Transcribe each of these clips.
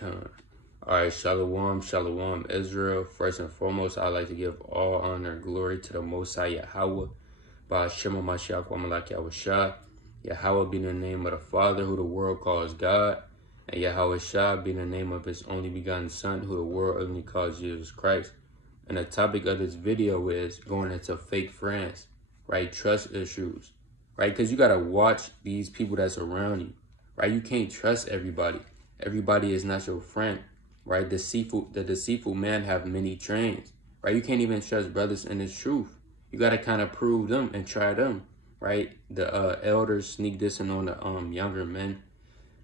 Con. Alright, Shalom, Shalom, Israel. First and foremost, I'd like to give all honor and glory to the Most High Yahweh. Ba'ashem Mashiach Wamalak Yahushua. Yahweh being the name of the Father, who the world calls God. And Yahweh Shah being the name of his only begotten Son, who the world only calls Jesus Christ. And the topic of this video is going into fake friends, right? Trust issues, right? Because you got to watch these people that's around you, right? You can't trust everybody. Everybody is not your friend, right? The deceitful man have many trains, right? You can't even trust brothers in this truth. You got to kind of prove them and try them, right? The elders sneak dissing on the younger men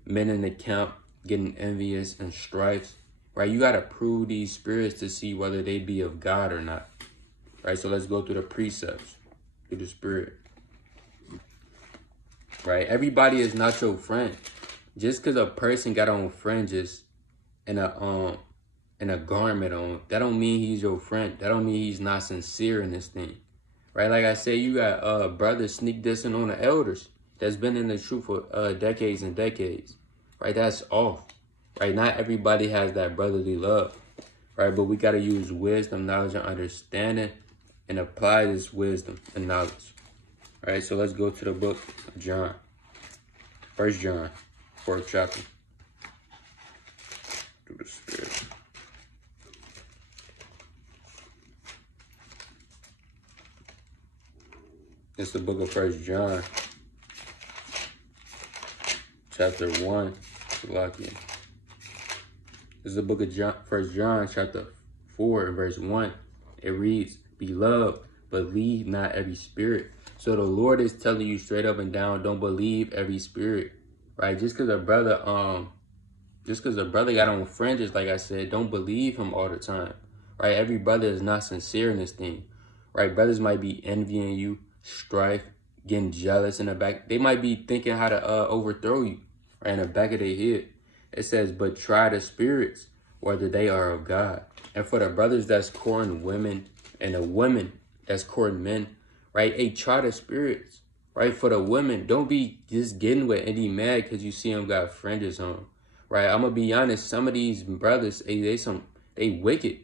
in the camp getting envious and strifes, right? You got to prove these spirits to see whether they be of God or not, right? So let's go through the precepts through the spirit, right? Everybody is not your friend. Just because a person got on fringes and a garment on, that don't mean he's your friend. That don't mean he's not sincere in this thing, right? Like I said, you got brothers sneak dissing on the elders that's been in the truth for decades and decades, right? That's off, right? Not everybody has that brotherly love, right? But we got to use wisdom, knowledge, and understanding and apply this wisdom and knowledge, right? So let's go to the book of John, 1 John. 4th chapter. Through the spirit. It's the book of 1 John. Chapter 1. It's the book of John, 1 John chapter 4 and verse 1. It reads, "Beloved, believe not every spirit." So the Lord is telling you straight up and down, don't believe every spirit. Right, just because a brother got on fringes, like I said, don't believe him all the time. Right, every brother is not sincere in this thing. Right, brothers might be envying you, strife, getting jealous in the back. They might be thinking how to overthrow you, right, in the back of their head. It says, but try the spirits, whether they are of God. And for the brothers that's courting women and the women that's courting men, right, hey, try the spirits. Right, for the women, don't be just getting with any man because you see them got fringes on. Right, I'm gonna be honest. Some of these brothers, they wicked.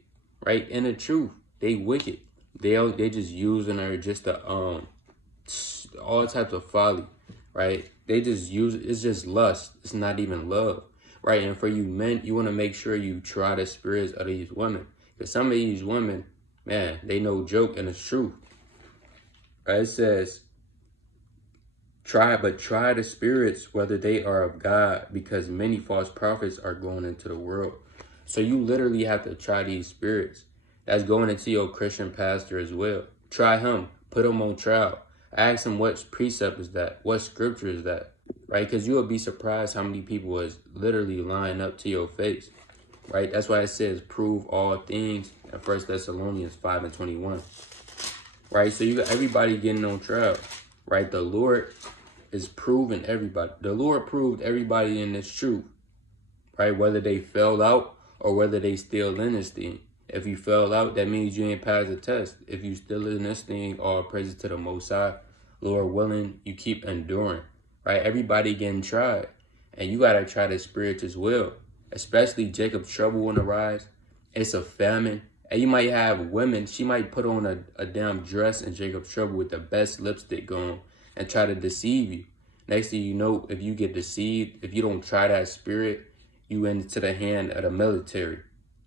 Right, in the truth, they wicked. They just using her just to all types of folly. Right, they just use it's just lust. It's not even love. Right, and for you men, you want to make sure you try the spirits of these women because some of these women, man, they no joke and it's true. Right, it says. Try the spirits, whether they are of God, because many false prophets are going into the world. So you literally have to try these spirits. That's going into your Christian pastor as well. Try him. Put him on trial. Ask him what precept is that? What scripture is that? Right? Because you will be surprised how many people is literally lying up to your face. Right? That's why it says prove all things in 1 Thessalonians 5 and 21. Right? So you got everybody getting on trial. Right? The Lord is proving everybody. The Lord proved everybody in this truth. Right? Whether they fell out or whether they still in this thing. If you fell out, that means you ain't passed the test. If you still in this thing, all praises to the Most High. Lord willing, you keep enduring. Right? Everybody getting tried. And you got to try the spirits as well. Especially Jacob's trouble on the rise. It's a famine. And you might have women, she might put on a damn dress in Jacob's trouble with the best lipstick on and try to deceive you. Next thing you know, if you get deceived, if you don't try that spirit, you into the hand of the military,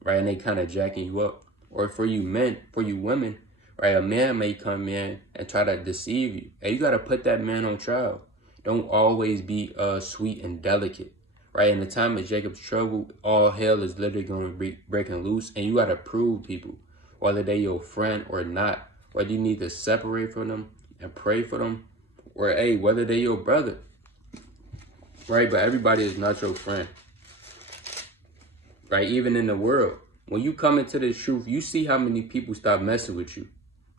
right? And they kind of jacking you up. Or for you men, for you women, right? A man may come in and try to deceive you. And you got to put that man on trial. Don't always be sweet and delicate. Right, in the time of Jacob's trouble, all hell is literally going to be breaking loose. And you got to prove people, whether they your friend or not. Whether you need to separate from them and pray for them. Or, hey, whether they your brother. Right, but everybody is not your friend. Right, even in the world. When you come into the truth, you see how many people stop messing with you.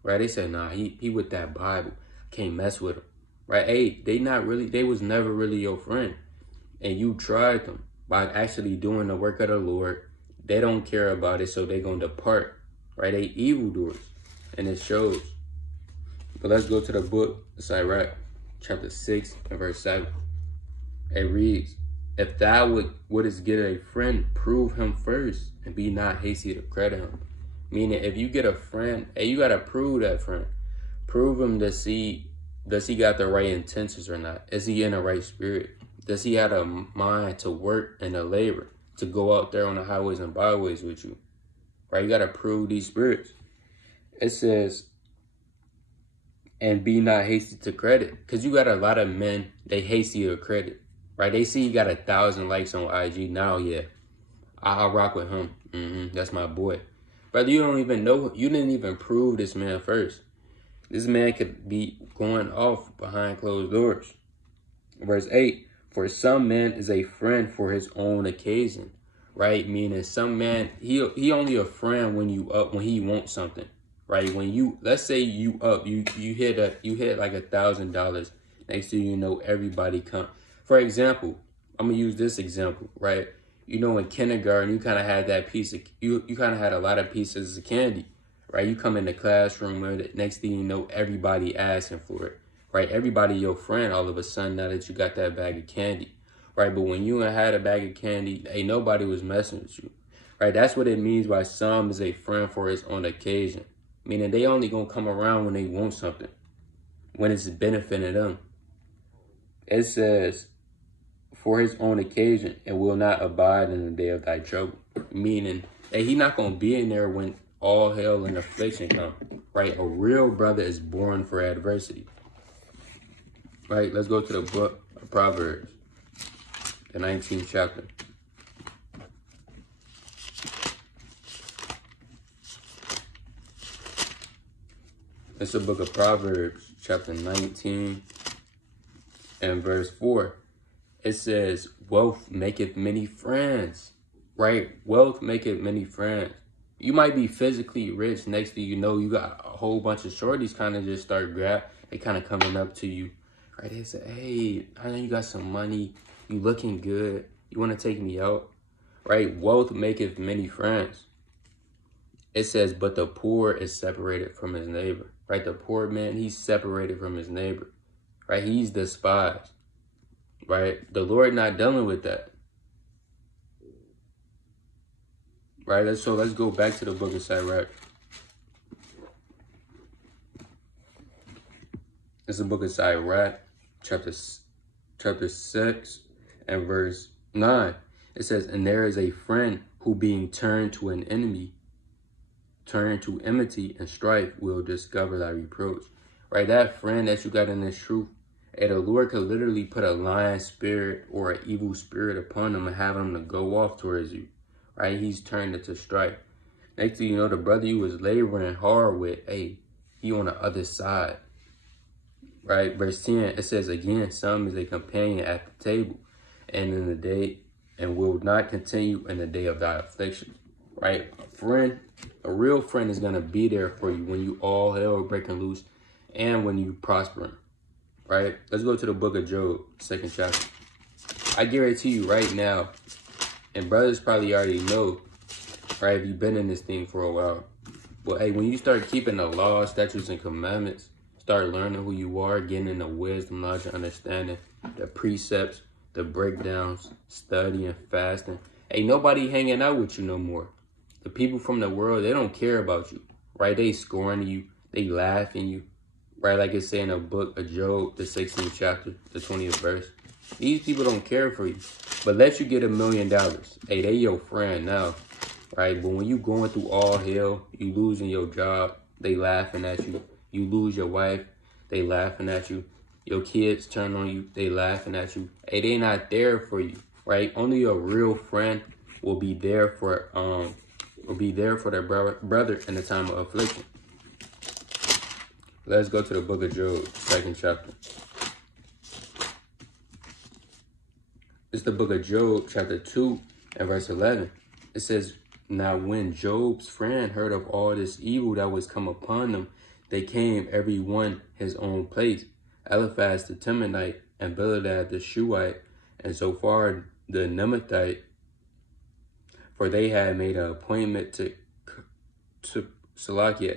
Right, they say, nah, he with that Bible. Can't mess with him. Right, hey, they was never really your friend. And you tried them by actually doing the work of the Lord. They don't care about it, so they're going to depart. Right? They evildoers. And it shows. But let's go to the book of Sirach, chapter 6 and verse 7. It reads, If thou wouldst get a friend, prove him first, and be not hasty to credit him. Meaning, if you get a friend, hey, you gotta prove that friend. Prove him to see, does he got the right intentions or not? Is he in the right spirit? Does he have a mind to work and to labor, to go out there on the highways and byways with you? Right? You gotta prove these spirits. It says, and be not hasty to credit. Because you got a lot of men, they hasty to credit. Right? They see you got 1,000 likes on IG. Now, yeah, I'll rock with him. That's my boy. Brother, you don't even know. You didn't even prove this man first. This man could be going off behind closed doors. Verse 8, for some man is a friend for his own occasion. Right? Meaning some man, he only a friend when he wants something. Right? When you, let's say you up, you hit like $1,000. Next thing you know, everybody come. For example, I'm gonna use this example, right? You know, in kindergarten, you kind of had that piece of, you kind of had a lot of pieces of candy, right? You come in the classroom with it. Next thing you know, everybody asking for it, right? Everybody your friend all of a sudden now that you got that bag of candy, right? But when you had a bag of candy, ain't nobody was messing with you, right? That's what it means by some is a friend for his own occasion, meaning they only gonna come around when they want something, when it's benefiting them. It says, for his own occasion, and will not abide in the day of thy trouble. Meaning, hey, he not going to be in there when all hell and affliction come. Right? A real brother is born for adversity. Right? Let's go to the book of Proverbs, the 19th chapter. It's the book of Proverbs, chapter 19, and verse 4. It says, wealth maketh many friends, right? Wealth maketh many friends. You might be physically rich. Next thing you know, you got a whole bunch of shorties kind of just start they kind of coming up to you, right? They say, hey, I know you got some money. You looking good. You want to take me out, right? Wealth maketh many friends. It says, but the poor is separated from his neighbor, right? The poor man, he's separated from his neighbor, right? He's despised. Right? The Lord not dealing with that. Right? So let's go back to the book of Sirach. It's the book of Sirach, chapter 6 and verse 9. It says, and there is a friend who being turned to an enemy, turned to enmity and strife, will discover thy reproach. Right? That friend that you got in this truth, and the Lord could literally put a lying spirit or an evil spirit upon them and have them to go off towards you, right? He's turned it to strife. Next thing you know, the brother you was laboring hard with, hey, he on the other side, right? Verse 10, it says, again, some is a companion at the table and in the day, and will not continue in the day of thy affliction, right? A real friend is going to be there for you when you all hell breaking loose and when you prospering. Right? Let's go to the book of Job, 2nd chapter. I guarantee you right now, and brothers probably already know, right, if you've been in this thing for a while. But hey, when you start keeping the laws, statutes, and commandments, start learning who you are, getting into wisdom, knowledge, and understanding, the precepts, the breakdowns, studying, fasting. Ain't nobody hanging out with you no more. The people from the world, they don't care about you, right? They scorning you, they laughing you. Right, like it's saying in the book of Job, the 16th chapter, the 20th verse. These people don't care for you. But let you get $1 million. Hey, they your friend now. Right? But when you going through all hell, you losing your job, they laughing at you. You lose your wife, they laughing at you. Your kids turn on you, they laughing at you. Hey, they not there for you. Right? Only a real friend will be there for their brother in the time of affliction. Let's go to the book of Job, 2nd chapter. It's the book of Job, chapter 2 and verse 11. It says, now when Job's friend heard of all this evil that was come upon them, they came every one his own place. Eliphaz the Temanite, and Bildad the Shuhite, and Zophar the Nemathite, for they had made an appointment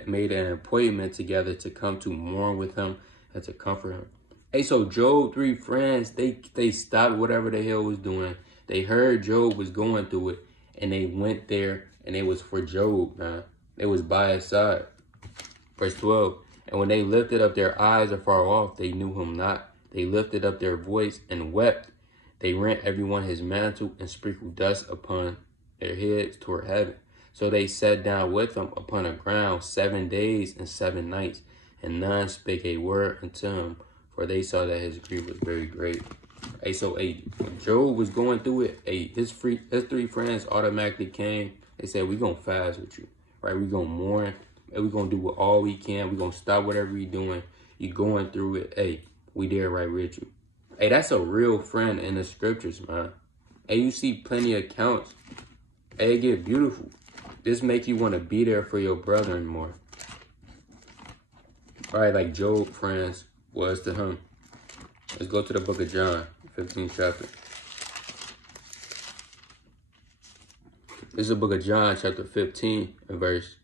made an appointment together to come to mourn with him and to comfort him. Hey, so Job 3 friends, they stopped whatever the hell was doing. They heard Job was going through it, and they went there, and it was for Job, man. They was by his side. Verse 12, and when they lifted up their eyes afar off, they knew him not. They lifted up their voice and wept. They rent everyone his mantle and sprinkled dust upon their heads toward heaven. So they sat down with him upon the ground 7 days and 7 nights, and none spake a word unto him, for they saw that his grief was very great. Hey, so when Job was going through it, his 3 friends automatically came. They said, we gonna fast with you, right? We gonna mourn, and we gonna do all we can. We gonna stop whatever we doing. You going through it, hey, we there right with you. Hey, that's a real friend in the scriptures, man. Hey, you see plenty of accounts. Hey, it get beautiful. This make you want to be there for your brethren more. All right, like Job friends was to him. Let's go to the book of John, 15th chapter. This is the book of John, chapter 15, and verse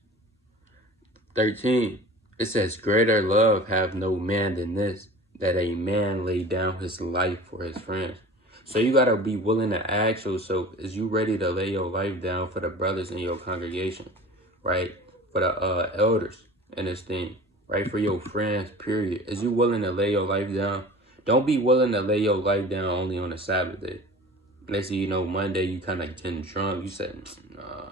13. It says, greater love have no man than this, that a man lay down his life for his friends. So you got to be willing to ask yourself, is you ready to lay your life down for the brothers in your congregation, right? For the elders in this thing, right? For your friends, period. Is you willing to lay your life down? Don't be willing to lay your life down only on a Sabbath day. Let's say, Monday you kind of getting drunk. You said, nah,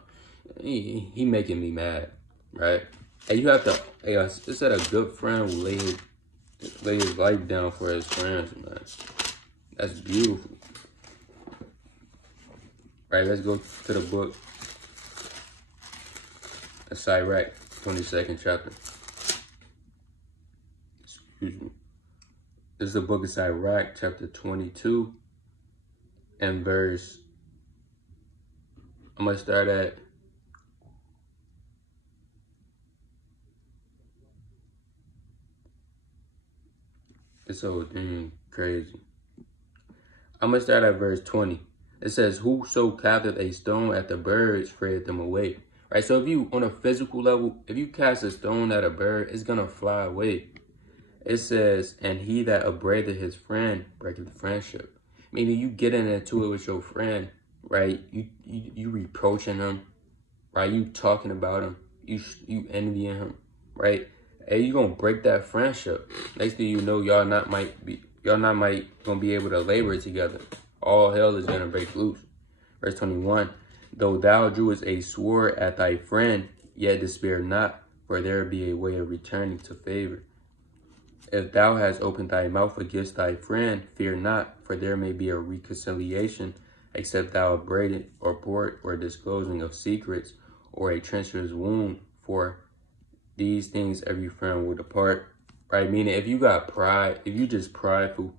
he making me mad, right? And you have to, it said a good friend will lay his life down for his friends, man. That's beautiful. Right, let's go to the book of Sirach, 22nd chapter. Excuse me. This is the book of Sirach, chapter 22, and verse, I'm going to start at it's so damn crazy. I'm going to start at verse 20. It says, whoso casteth a stone at the birds, freeth them away. Right, so if you, on a physical level, if you cast a stone at a bird, it's going to fly away. It says, and he that upbraideth his friend, breaketh the friendship. Meaning you getting into it with your friend, right? You reproaching him, right? You talking about him. You envying him, right? Hey, you going to break that friendship. Next thing you know, y'all not might gonna be able to labor together. All hell is gonna break loose. Verse 21, though thou drewest a sword at thy friend, yet despair not, for there be a way of returning to favor. If thou hast opened thy mouth against thy friend, fear not, for there may be a reconciliation, except thou upbraiding or report or disclosing of secrets, or a treacherous wound, for these things every friend will depart. Right? Meaning if you got pride, if you just prideful,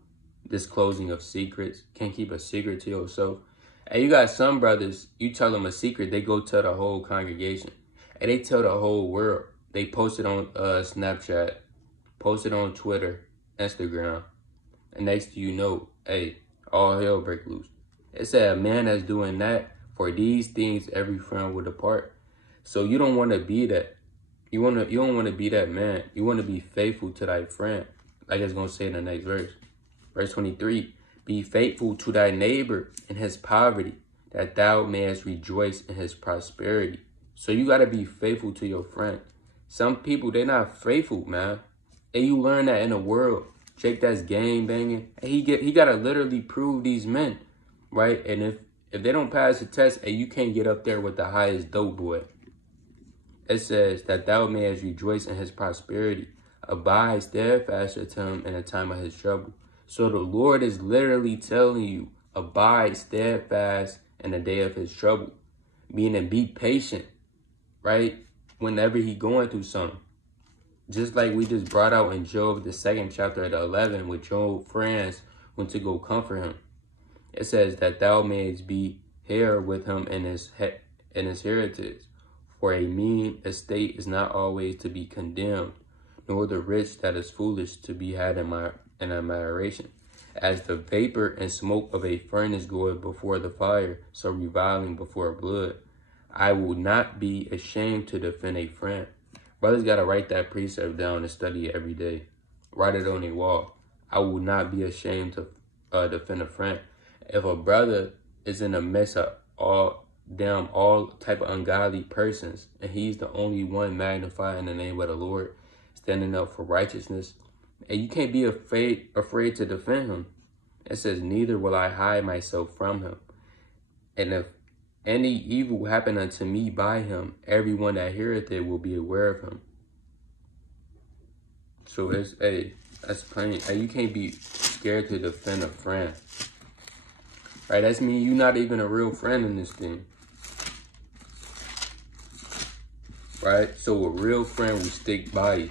disclosing of secrets, can't keep a secret to yourself. And you got some brothers, you tell them a secret, they go tell the whole congregation. And they tell the whole world. They post it on Snapchat, post it on Twitter, Instagram. And next thing you know, hey, all hell break loose. It said a man that's doing that, for these things every friend will depart. So you don't want to be that. You don't want to be that man. You want to be faithful to thy friend. Like it's going to say in the next verse. Verse 23, be faithful to thy neighbor in his poverty, that thou mayest rejoice in his prosperity. So you got to be faithful to your friend. Some people, they're not faithful, man. And you learn that in the world. Jake that's gang banging. And he got to literally prove these men, right? And if they don't pass the test, and you can't get up there with the highest dope boy. It says that thou mayest rejoice in his prosperity. Abide steadfast to him in the time of his trouble. So the Lord is literally telling you, abide steadfast in the day of his trouble. Meaning be patient, right? Whenever he going through something. Just like we just brought out in Job, the 2nd chapter at 11, with Job's friends went to go comfort him. It says that thou mayest be heir with him in his heritage. For a mean estate is not always to be condemned, nor the rich that is foolish to be had in admiration. As the vapor and smoke of a furnace goeth before the fire, so reviling before blood. I will not be ashamed to defend a friend. Brothers got to write that precept down and study it every day. Write it on a wall. I will not be ashamed to defend a friend. If a brother is in the midst of all type of ungodly persons, and he's the only one magnified in the name of the Lord, standing up for righteousness. And you can't be afraid to defend him. It says, neither will I hide myself from him. And if any evil happen unto me by him, everyone that heareth it will be aware of him. So it's, that's plain. You can't be scared to defend a friend. Right? That's mean you're not even a real friend in this thing. Right? So a real friend will stick by you.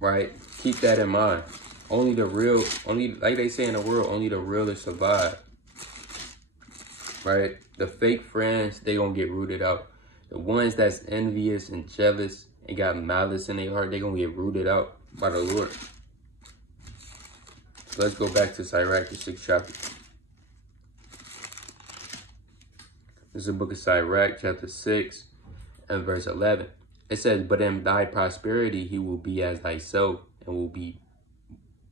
Right? Keep that in mind. Only like they say in the world, only the realest survive. Right? The fake friends, they gonna get rooted out. The ones that's envious and jealous and got malice in their heart, they gonna get rooted out by the Lord. So let's go back to Sirach, the 6th chapter. This is the book of Sirach, chapter 6, and verse 11. It says, but in thy prosperity he will be as thyself, and will be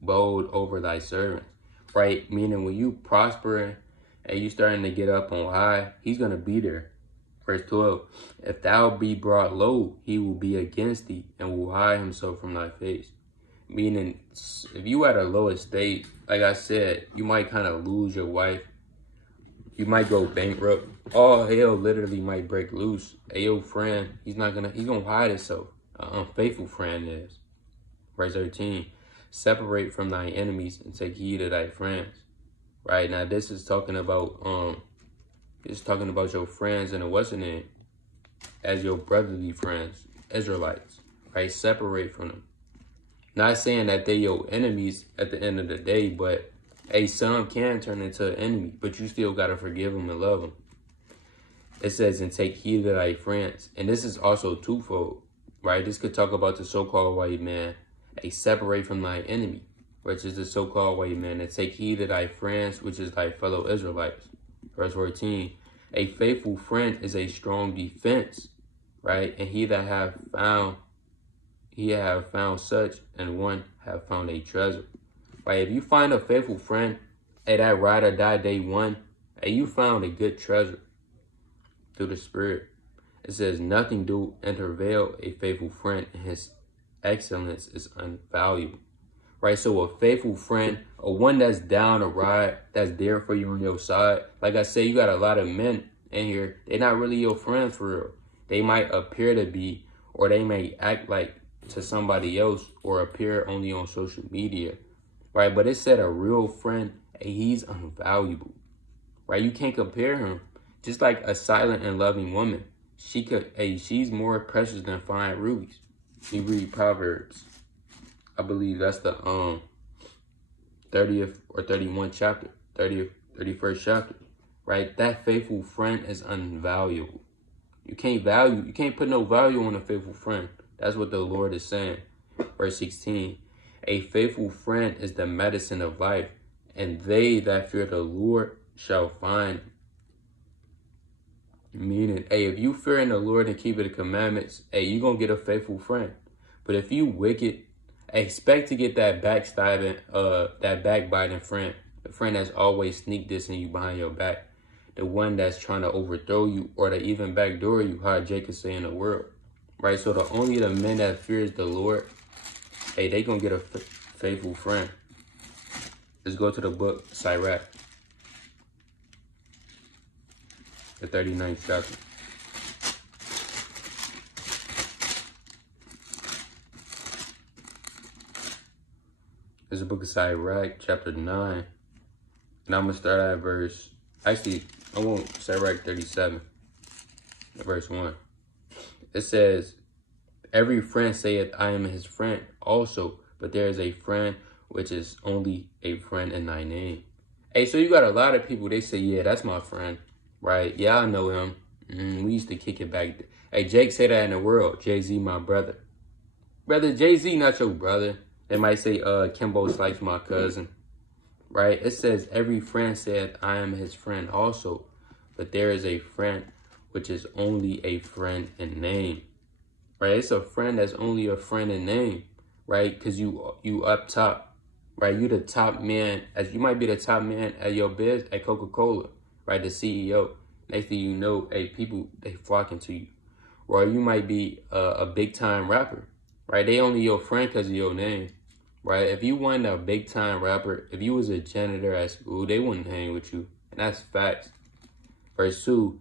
bold over thy servants. Right? Meaning when you prospering and you starting to get up on high, he's going to be there. Verse 12, if thou be brought low, he will be against thee, and will hide himself from thy face. Meaning, if you at a low estate, like I said, you might kind of lose your wife. You might go bankrupt. All hell literally might break loose. Hey, your friend, he's gonna hide himself. An unfaithful friend is. Verse 13, separate from thy enemies and take heed of thy friends. Right, now this is talking about your friends in the Western end as your brotherly friends, Israelites. Right, separate from them. Not saying that they your enemies at the end of the day, but a son can turn into an enemy, but you still got to forgive them and love them. It says, and take heed of thy friends. And this is also twofold, right? This could talk about the so-called white man, a separate from thy enemy, which is the so-called white man, and take heed of thy friends, which is thy fellow Israelites. Verse 14, a faithful friend is a strong defense, right? And he have found such, and one have found a treasure. Right? If you find a faithful friend, hey, that ride or die day one, hey, you found a good treasure through the Spirit. It says, nothing do interveil a faithful friend, and his excellence is invaluable. Right? So a faithful friend, or one that's down to ride, that's there for you on your side. Like I say, you got a lot of men in here. They're not really your friends for real. They might appear to be, or they may act like to somebody else, or appear only on social media. Right? But it said a real friend, he's invaluable. Right? You can't compare him. Just like a silent and loving woman, she's more precious than fine rubies. You read Proverbs. I believe that's the 30th or 31st chapter, 31st chapter. Right? That faithful friend is invaluable. You can't put no value on a faithful friend. That's what the Lord is saying. Verse 16. A faithful friend is the medicine of life, and they that fear the Lord shall find. Meaning, hey, if you fear in the Lord and keep the commandments, hey, you're going to get a faithful friend. But if you wicked, expect to get that backstabbing, that backbiting friend. The friend that's always sneak dissing you behind your back. The one that's trying to overthrow you or to even backdoor you, how Jacob say in the world. Right? So only the men that fears the Lord, hey, they gonna get a faithful friend. Let's go to the book, Sirach, the 39th chapter. This is the book of Sirach, chapter 9. And I'm gonna start at verse, actually, I won't, Sirach 37, verse 1. It says, every friend saith, I am his friend also, but there is a friend which is only a friend in thy name. Hey, so you got a lot of people, they say, yeah, that's my friend, right? Yeah, I know him. We used to kick it back. Hey, Jake say that in the world. Jay-Z, my brother. Brother, Jay-Z, not your brother. They might say, Kimbo Slice, my cousin, right? It says, every friend saith, I am his friend also, but there is a friend which is only a friend in name. Right? It's a friend that's only a friend in name, right? Because you up top, right? You the top man, as you might be the top man at your biz at Coca-Cola, right? The CEO. Next thing you know, hey, people, they flocking to you. Or you might be a big-time rapper, right? They only your friend because of your name, right? If you weren't a big-time rapper, if you was a janitor at school, they wouldn't hang with you. And that's facts. Verse 2,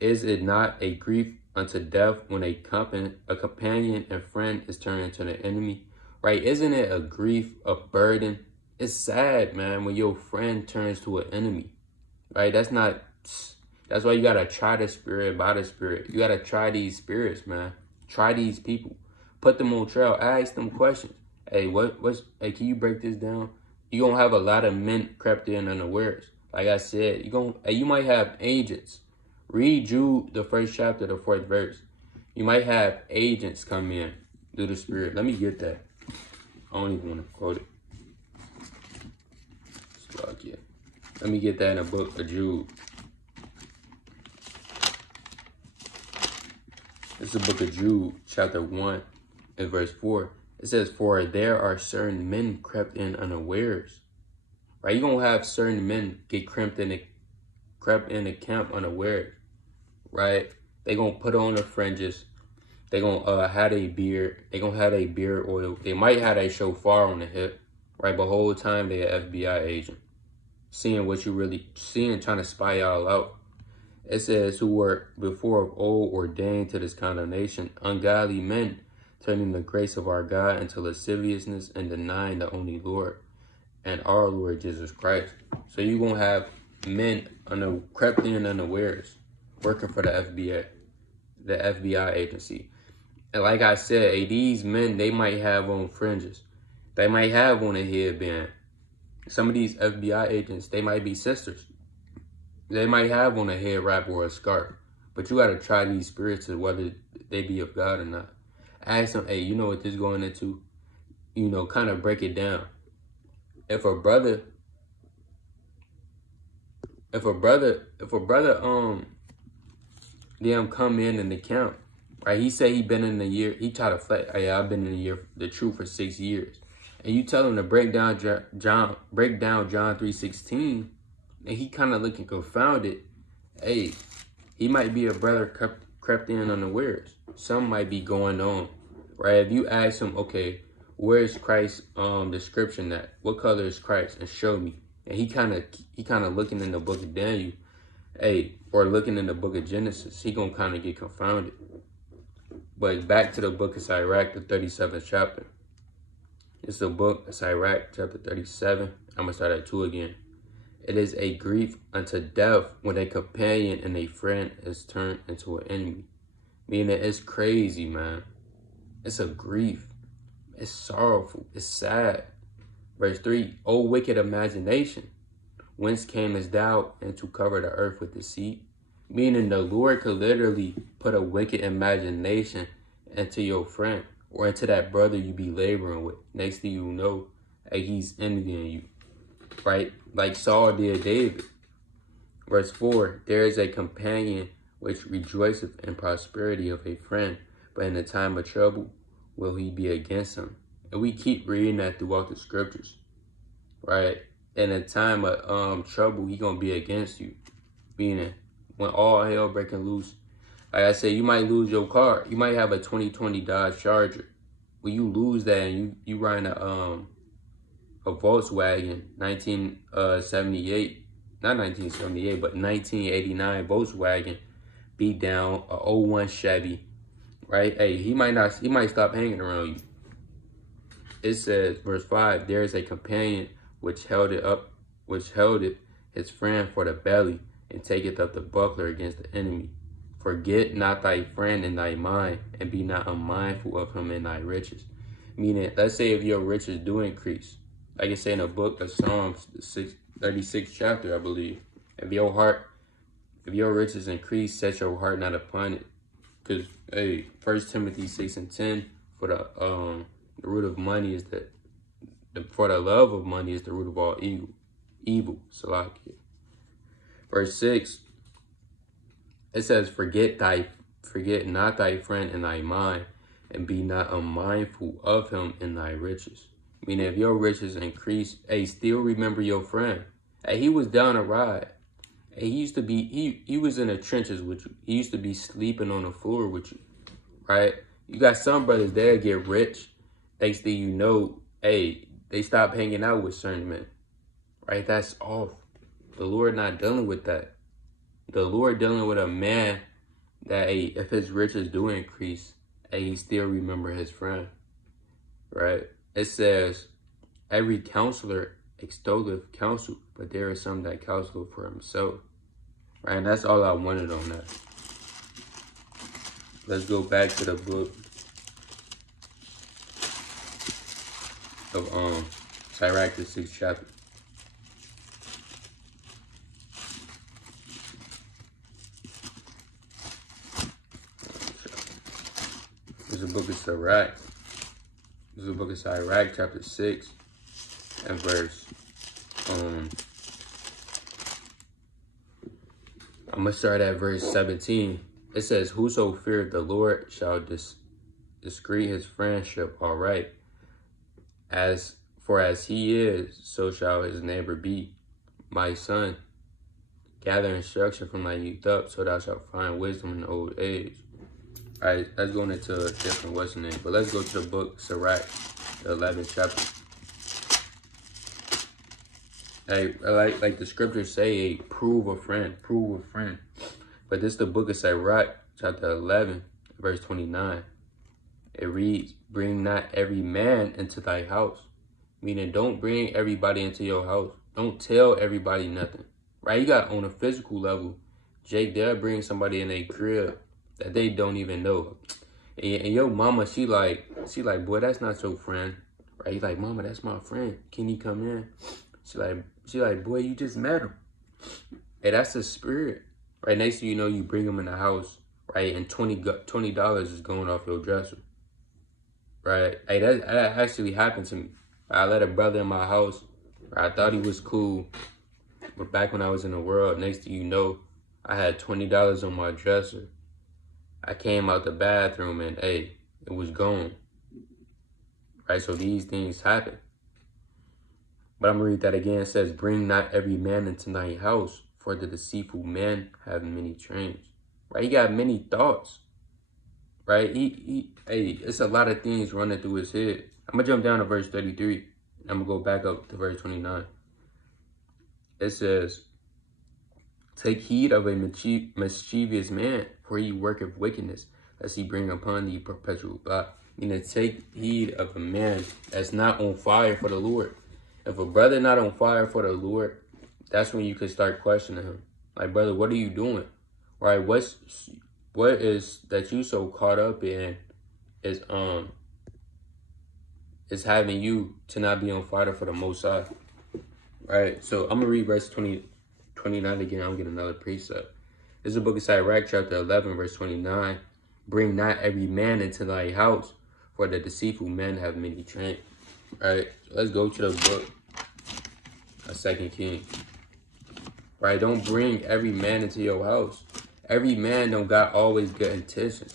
is it not a grief unto death when a companion and friend is turned into the enemy? Right? Isn't it a grief, a burden? It's sad, man, when your friend turns to an enemy. Right? That's why you gotta try the spirit by the spirit. You gotta try these spirits, man. Try these people. Put them on trial. Ask them questions. Hey, hey, can you break this down? You're gonna have a lot of men crept in unawares. Like I said, you might have agents. Read Jude, the 1st chapter, the 4th verse. You might have agents come in through the spirit. Let me get that. I don't even want to quote it. Let me get that in the book of Jude. It's the book of Jude, chapter 1, and verse 4. It says, for there are certain men crept in unawares. Right? You're going to have certain men get crept in the camp unawares. Right? They going to put on the fringes. They going to have a beard. They going to have a beard oil. They might have a shofar on the hip. Right? But the whole time they an FBI agent. Seeing what you really seeing, trying to spy y'all out. It says, who were before of old ordained to this condemnation, ungodly men, turning the grace of our God into lasciviousness and denying the only Lord and our Lord Jesus Christ. So you're going to have men crept in unawares, working for the FBI agency. And like I said, these men, they might have on fringes. They might have on a headband. Some of these FBI agents, they might be sisters. They might have on a head wrap or a scarf. But you got to try these spirits whether they be of God or not. Ask them, hey, you know what this going into? You know, kind of break it down. If a brother them come in the camp, right? He say he been in the year, he try to flex, hey, I've been in the truth for 6 years. And you tell him to break down John 3:16, and he kind of looking confounded. Hey, he might be a brother crept in unawares. Something might be going on, right? If you ask him, okay, where's Christ's description at? What color is Christ? And show me. And he kind of looking in the book of Daniel, hey, or looking in the book of Genesis. He gonna kind of get confounded. But back to the book of Sirach, the 37th chapter. It's the book of Sirach, chapter 37. I'm gonna start at 2 again. It is a grief unto death when a companion and a friend is turned into an enemy. Meaning it's crazy, man. It's a grief. It's sorrowful. It's sad. Verse 3, O wicked imagination, whence camest thou, and to cover the earth with deceit? Meaning the Lord could literally put a wicked imagination into your friend or into that brother you be laboring with. Next thing you know, hey, he's envying you. Right? Like Saul did David. Verse 4, there is a companion which rejoiceth in prosperity of a friend, but in the time of trouble will he be against him. And we keep reading that throughout the scriptures. Right? In a time of trouble, he gonna be against you. Meaning, when all hell breaking loose, like I say, you might lose your car. You might have a 2020 Dodge Charger. When you lose that and you riding a Volkswagen 1978, not 1978, but 1989 Volkswagen, beat down a 01 Chevy, right? Hey, he might stop hanging around you. It says, verse 5, there is a companion which held it his friend for the belly, and taketh up the buckler against the enemy. Forget not thy friend in thy mind, and be not unmindful of him in thy riches. Meaning, let's say if your riches do increase, like it say in the book of Psalms, the 36th chapter, I believe. If your riches increase, set your heart not upon it. Because, hey, 1 Timothy 6:10, for the root of money is for the love of money is the root of all evil. Salakia. Verse 6, it says, forget not thy friend in thy mind, and be not unmindful of him in thy riches. Meaning, if your riches increase, hey, still remember your friend. Hey, he was down a ride. He used to be, he was in the trenches with you. He used to be sleeping on the floor with you, right? You got some brothers that get rich. Next thing you know, hey, they stop hanging out with certain men, right? That's off. The Lord not dealing with that. The Lord dealing with a man that, hey, if his riches do increase, hey, he still remember his friend, right? It says, every counselor extolleth counsel, but there is some that counsel for himself, right? And that's all I wanted on that. Let's go back to the book of Sirach, the 6th chapter. There's a book of Sirach. There's a book of Sirach, chapter 6, and verse. I'm gonna start at verse 17. It says, "Whoso feareth the Lord shall discreet his friendship aright. As he is, so shall his neighbor be. My son, gather instruction from thy youth up, so thou shalt find wisdom in old age." All right, let's go into a different what's the name, but let's go to the book Sirach, the 11th chapter. Hey, like the scriptures say, prove a friend. But this is the book of Sirach, chapter 11, verse 29. It reads, "Bring not every man into thy house." Meaning, don't bring everybody into your house. Don't tell everybody nothing, right? You got on a physical level, Jake, they'll bring somebody in a crib that they don't even know. And your mama, she like, boy, that's not your friend, right? You like, "Mama, that's my friend. Can he come in?" She like, "Boy, you just met him." Hey, that's the spirit, right? Next thing you know, you bring him in the house, right? And $20 is going off your dresser, right? Hey, that actually happened to me. I let a brother in my house. I thought he was cool, but back when I was in the world, next thing you know, I had $20 on my dresser. I came out the bathroom and, hey, it was gone, right? So these things happen. But I'm going to read that again. It says, "Bring not every man into thy house, for the deceitful men have many trains." Right? He got many thoughts, right? Hey, it's a lot of things running through his head. I'm going to jump down to verse 33. I'm going to go back up to verse 29. It says, "Take heed of a mischievous man, for he worketh wickedness, lest he bring upon thee perpetual blot." Meaning, take heed of a man that's not on fire for the Lord. If a brother not on fire for the Lord, that's when you could start questioning him. Like, brother, what are you doing? Right? What is that you so caught up in is having you to not be on fire for the Most High. Right? So I'm gonna read verse 29 again. I'm getting another precept. This is the book of Sirach, chapter 11, verse 29. "Bring not every man into thy house, for the deceitful men have many trains." Right? So let's go to the book of 2 Kings. Right? Don't bring every man into your house. Every man don't got always good intentions.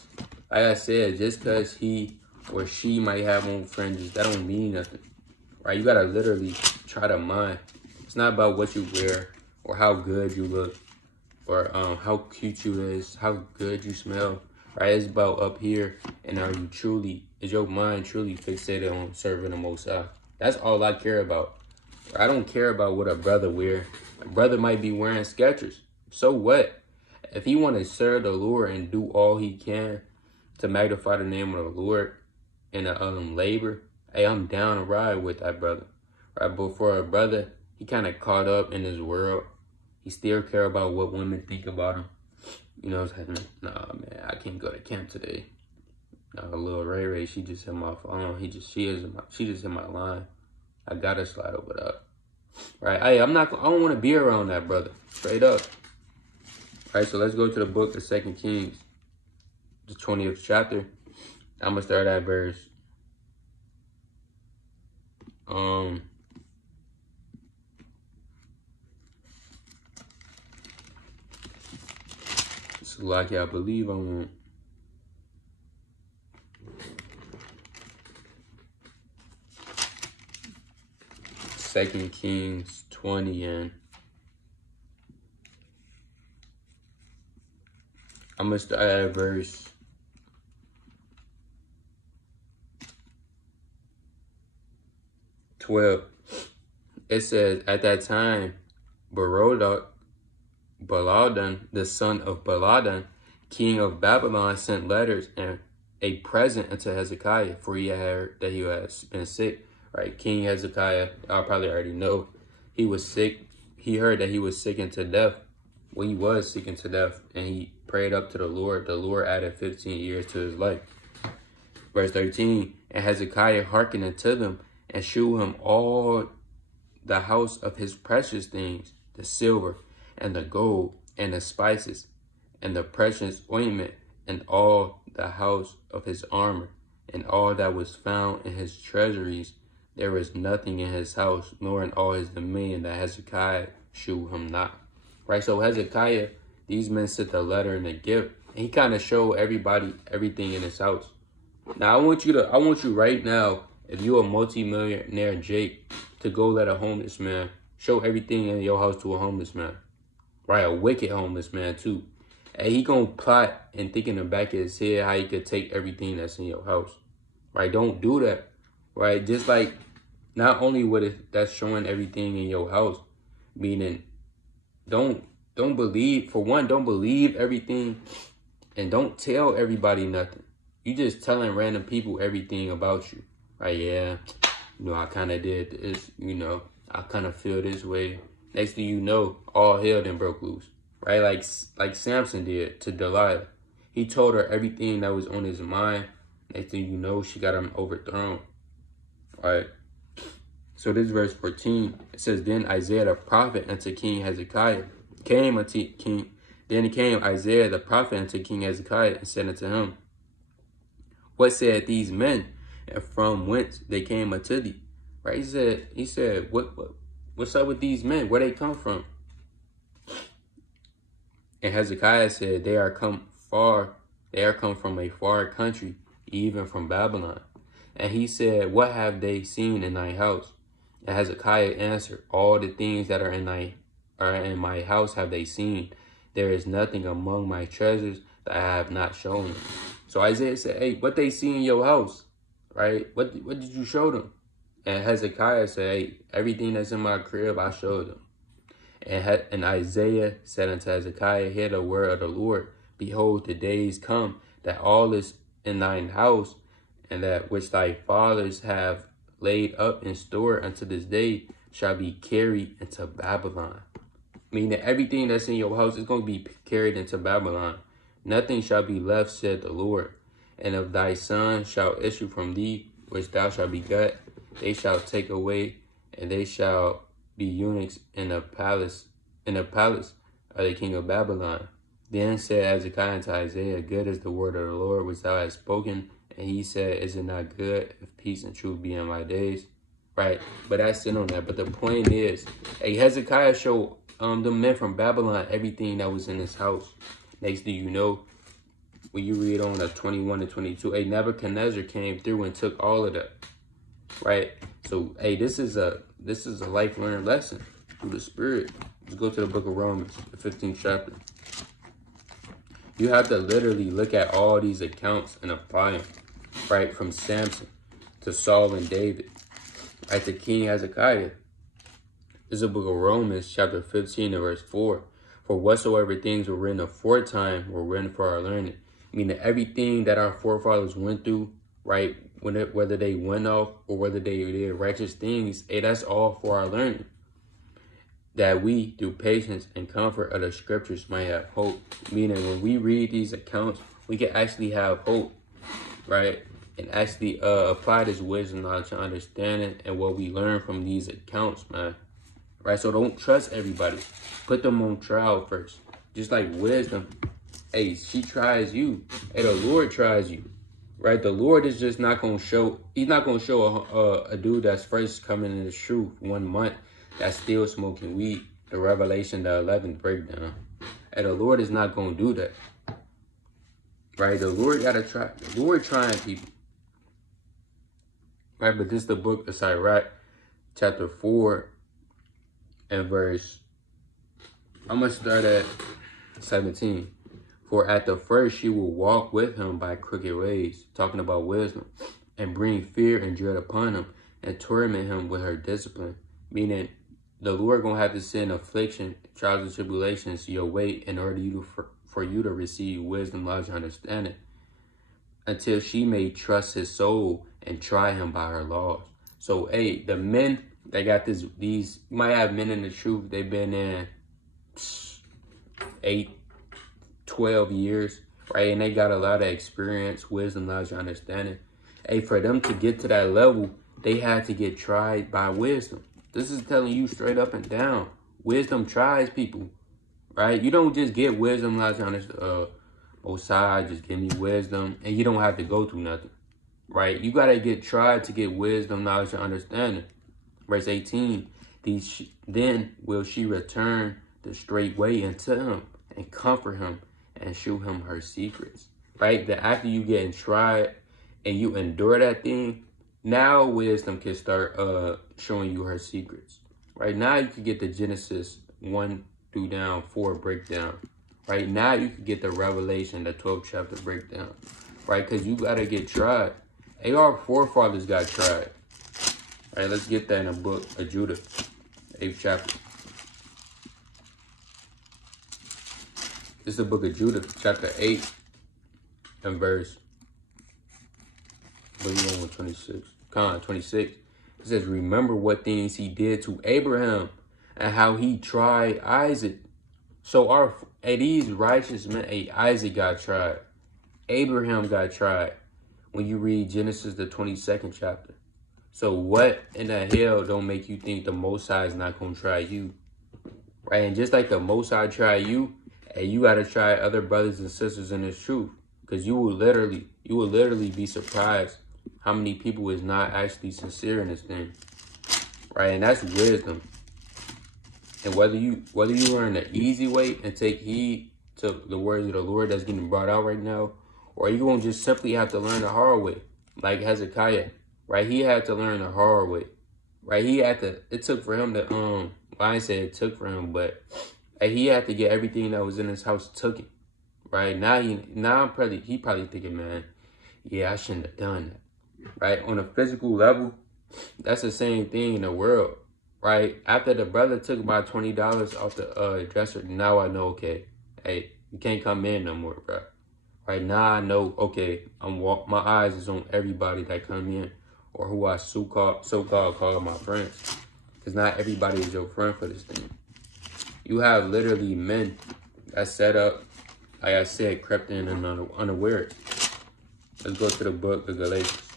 Like I said, just because he or she might have on fringes, that don't mean nothing. Right? You gotta literally try to mind. It's not about what you wear or how good you look or how cute you is, how good you smell. Right? It's about up here, and is your mind truly fixated on serving the Most High? That's all I care about. I don't care about what a brother wear. A brother might be wearing Skechers. So what? If he want to serve the Lord and do all he can to magnify the name of the Lord in a labor, hey, I'm down to ride with that brother. Right? But for a brother, he kind of caught up in his world. He still care about what women think about him. You know what I'm saying? Nah, man, I can't go to camp today. Nah, little Ray, she just hit my phone. She just hit my line. I gotta slide over that. Right? Hey, I don't want to be around that brother. Straight up. Right, so let's go to the book of 2 Kings, the 20th chapter. I'm gonna start at verse so like I believe I want 2 Kings 20 and I'm going to start at verse 12. It says, at that time, Baladan, the son of Baladan, king of Babylon, sent letters and a present unto Hezekiah, for he had heard that he has been sick. Right, King Hezekiah, y'all probably already know, he was sick. He heard that he was sick unto death. Well, he was sick unto death, and he prayed up to the Lord. The Lord added 15 years to his life. Verse 13, and Hezekiah hearkened unto them, and shewed him all the house of his precious things, the silver, and the gold, and the spices, and the precious ointment, and all the house of his armor, and all that was found in his treasuries. There was nothing in his house, nor in all his dominion, that Hezekiah shewed him not. Right, so Hezekiah, these men sent a letter and a gift, and he kind of showed everybody everything in his house. Now, I want you right now, if you're a multi-millionaire Jake, to go let a homeless man show everything in your house to a homeless man. Right, a wicked homeless man too. And he gonna plot and think in the back of his head how he could take everything that's in your house. Right, don't do that. Right, just like, not only that's showing everything in your house, meaning don't believe, for one, don't believe everything, and don't tell everybody nothing. You just telling random people everything about you. Right, yeah, I kind of did this, I kind of feel this way. Next thing you know, all hell then broke loose. Right, like Samson did to Delilah. He told her everything that was on his mind. Next thing you know, she got him overthrown. All right. So this verse 14, it says, then Isaiah the prophet unto King Hezekiah came unto King. Then came Isaiah the prophet unto King Hezekiah and said unto him, what said these men, and from whence they came unto thee? Right? He said, what's up with these men? Where they come from? And Hezekiah said, they are come from a far country, even from Babylon. And he said, what have they seen in thy house? And Hezekiah answered, all the things that are in my house have they seen. There is nothing among my treasures that I have not shown them. So Isaiah said, hey, what they see in your house, right? What did you show them? And Hezekiah said, hey, everything that's in my crib, I showed them. And Isaiah said unto Hezekiah, hear the word of the Lord. Behold, the days come that all is in thine house, and that which thy fathers have laid up in store unto this day shall be carried into Babylon. Meaning everything that's in your house is going to be carried into Babylon. Nothing shall be left, said the Lord. And of thy sons shall issue from thee, which thou shalt beget, they shall take away, and they shall be eunuchs in the palace of the king of Babylon. Then said Hezekiah unto Isaiah, good is the word of the Lord which thou hast spoken. And he said, is it not good if peace and truth be in my days? Right, but that's it on that. But the point is, hey, Hezekiah showed the men from Babylon everything that was in his house. Next thing you know, when you read on 21 and 22, hey, Nebuchadnezzar came through and took all of that. Right, so hey, this is a life learned lesson through the Spirit. Let's go to the book of Romans, the 15th chapter. You have to literally look at all these accounts and apply them, right? From Samson to Saul and David, right, to King Hezekiah. This is the book of Romans, chapter 15 and verse 4. For whatsoever things were written aforetime were written for our learning. Meaning everything that our forefathers went through, right, whether they went off or whether they did righteous things, hey, that's all for our learning. That we, through patience and comfort of the scriptures, might have hope. Meaning when we read these accounts, we can actually have hope, right? And actually apply this wisdom, knowledge, and understanding and what we learn from these accounts, man. Right? So don't trust everybody. Put them on trial first. Just like wisdom. Hey, she tries you. Hey, the Lord tries you. Right? The Lord is just not going to show, he's not going to show a dude that's first coming in the truth 1 month that's still smoking weed, the Revelation, the 11th breakdown. And the Lord is not going to do that. Right? The Lord got to try. The Lord trying people. Right? But this is the book of Sirach, chapter 4 and verse, I'm going to start at 17. For at the first she will walk with him by crooked ways, talking about wisdom, and bring fear and dread upon him, and torment him with her discipline. Meaning, the Lord gonna have to send affliction, trials, and tribulations your way in order for you to receive wisdom, knowledge, and understanding, until she may trust his soul and try him by her laws. So, hey, the men that got these, you might have men in the truth. They've been in 8, 12 years, right? And they got a lot of experience, wisdom, knowledge, and understanding. Hey, for them to get to that level, they had to get tried by wisdom. This is telling you straight up and down. Wisdom tries people, right? You don't just get wisdom, knowledge, and understanding. Osai, just give me wisdom, and you don't have to go through nothing, right? You got to get tried to get wisdom, knowledge, and understanding. Verse 18, then will she return the straight way unto him, and comfort him, and shew him her secrets, right? That after you getting tried, and you endure that thing, now wisdom can start showing you her secrets, right? Now you can get the Genesis 1 through down 4 breakdown. Right now, you can get the Revelation, the 12th chapter breakdown, right? Because you got to get tried. Our forefathers got tried. Right, let's get that in the book of Judah, 8th chapter. This is the book of Judah, chapter 8, and verse 26. 26. It says, remember what things he did to Abraham and how he tried Isaac. So these righteous men, Isaac got tried. Abraham got tried when you read Genesis, the 22nd chapter. So what in the hell don't make you think the Most High is not going to try you? Right? And just like the Most High try you, and you got to try other brothers and sisters in this truth. Because you will literally be surprised how many people is not actually sincere in this thing. Right? And that's wisdom. And whether you learn the easy way and take heed to the words of the Lord that's getting brought out right now, or you gonna just simply have to learn the hard way, like Hezekiah, right? He had to learn the hard way, right? It took for him to, well, I ain't say it took for him, but he had to get everything that was in his house taken, right? Now he probably thinking, man, yeah, I shouldn't have done that, right? On a physical level, that's the same thing in the world. Right, after the brother took about $20 off the dresser, now I know, okay, hey, you can't come in no more, bro. Right now I know, okay, my eyes is on everybody that come in, or who I so-called call my friends, because not everybody is your friend for this thing. You have literally men that set up, like I said, crept in and unaware. Let's go to the book of Galatians.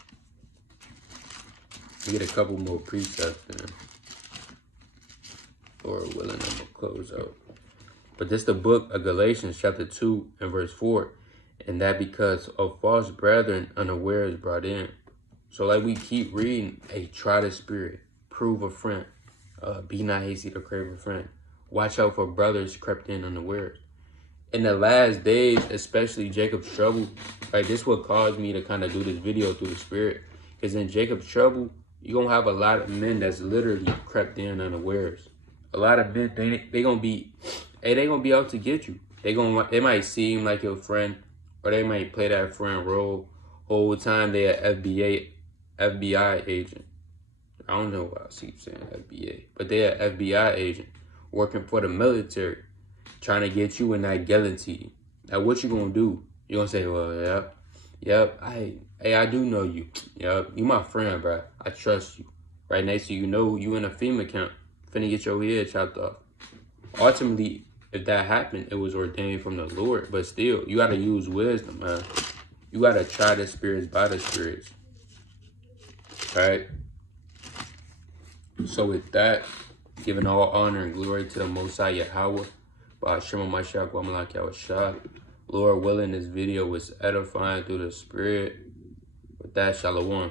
We get a couple more precepts then. Lord willing, I'm going to close out. But this is the book of Galatians, chapter 2 and verse 4. And that because of false brethren unaware is brought in. So like we keep reading, try the spirit, prove a friend, be not hasty to crave a friend. Watch out for brothers crept in unawares. In the last days, especially Jacob's trouble, right? This what caused me to kind of do this video through the spirit. Because in Jacob's trouble, you're going to have a lot of men that's literally crept in unawares. A lot of men, they gonna be out to get you. They might seem like your friend, or they might play that friend role. Whole time they an FBI agent. I don't know why I keep saying FBA, but they're an FBI agent working for the military, trying to get you in that guillotine. Now what you gonna do? You gonna say, well, yep, I do know you. Yep, you my friend, bro. I trust you. Right next to you know you in a FEMA camp. Finna get your head chopped off. Ultimately, if that happened, it was ordained from the Lord. But still, you got to use wisdom, man. You got to try the spirits by the spirits. All right? So with that, giving all honor and glory to the Most High Yahweh, by Shema Mashiach, Wamalak Yahushua. Lord willing, this video was edifying through the spirit. With that, Shalom.